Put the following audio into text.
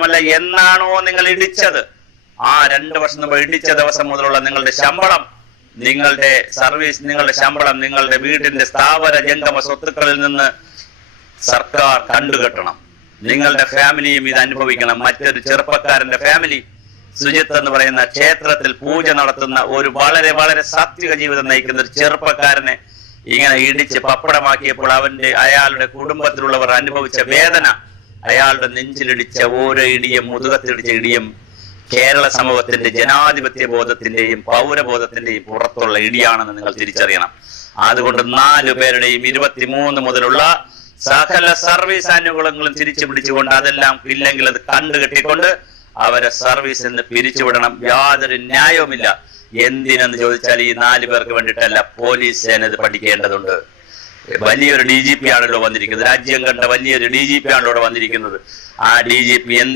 മാത്രമല്ല, എന്നാണോ നിങ്ങൾ ഇടിച്ചത് ആ 2 വർഷം മുമ്പ് ഇടിച്ച ദിവസം മുതലുള്ള നിങ്ങളുടെ ശമ്പളം, നിങ്ങളുടെ സർവീസ്, നിങ്ങളുടെ ശമ്പളം, നിങ്ങളുടെ വീടിന്റെ സ്ഥാവര ജംഗമ സ്വത്തുക്കളിൽ നിന്ന് സർക്കാർ കണ്ടുകെട്ടണം. നിങ്ങളുടെ ഫാമിലിയും ഇത് അനുഭവിക്കണം. മറ്റൊരു ചെറുപ്പക്കാരന്റെ ഫാമിലി സുജിത്ത് എന്ന് പറയുന്ന ക്ഷേത്രത്തിൽ പൂജ നടത്തുന്ന ഒരു വളരെ വളരെ സാത്വിക ജീവിതം നയിക്കുന്ന ഒരു ചെറുപ്പക്കാരനെ ഇങ്ങനെ ഇടിച്ച് പപ്പടമാക്കിയപ്പോൾ അയാളുടെ കുടുംബത്തിലുള്ളവർ അനുഭവിച്ച വേദന, അയാളുടെ നെഞ്ചിലിടിച്ച ഓരോ ഇടിയും, മുതുകത്തിടിച്ച ഇടിയും കേരള സമൂഹത്തിന്റെ ജനാധിപത്യ ബോധത്തിന്റെയും പൗരബോധത്തിന്റെയും പുറത്തുള്ള ഇടിയാണെന്ന് നിങ്ങൾ തിരിച്ചറിയണം. അതുകൊണ്ട് 4 പേരുടെയും 23 മുതലുള്ള സകല സർവീസ് ആനുകൂല്യങ്ങളും തിരിച്ചു പിടിച്ചുകൊണ്ട്, അതെല്ലാം ഇല്ലെങ്കിൽ അത് കണ്ടുകെട്ടിക്കൊണ്ട് അവരെ സർവീസിൽ നിന്ന് പിരിച്ചുവിടണം. യാതൊരു ന്യായവുമില്ല. എന്തിനെന്ന് ചോദിച്ചാൽ ഈ 4 പേർക്ക് വേണ്ടിയിട്ടല്ല, പോലീസ് സേന ഇത് പഠിക്കേണ്ടതുണ്ട്. വലിയൊരു DGP ആണല്ലോ വന്നിരിക്കുന്നത്. രാജ്യം കണ്ട വലിയൊരു DGP ആണല്ലോ ഇവിടെ വന്നിരിക്കുന്നത്. ആ DGP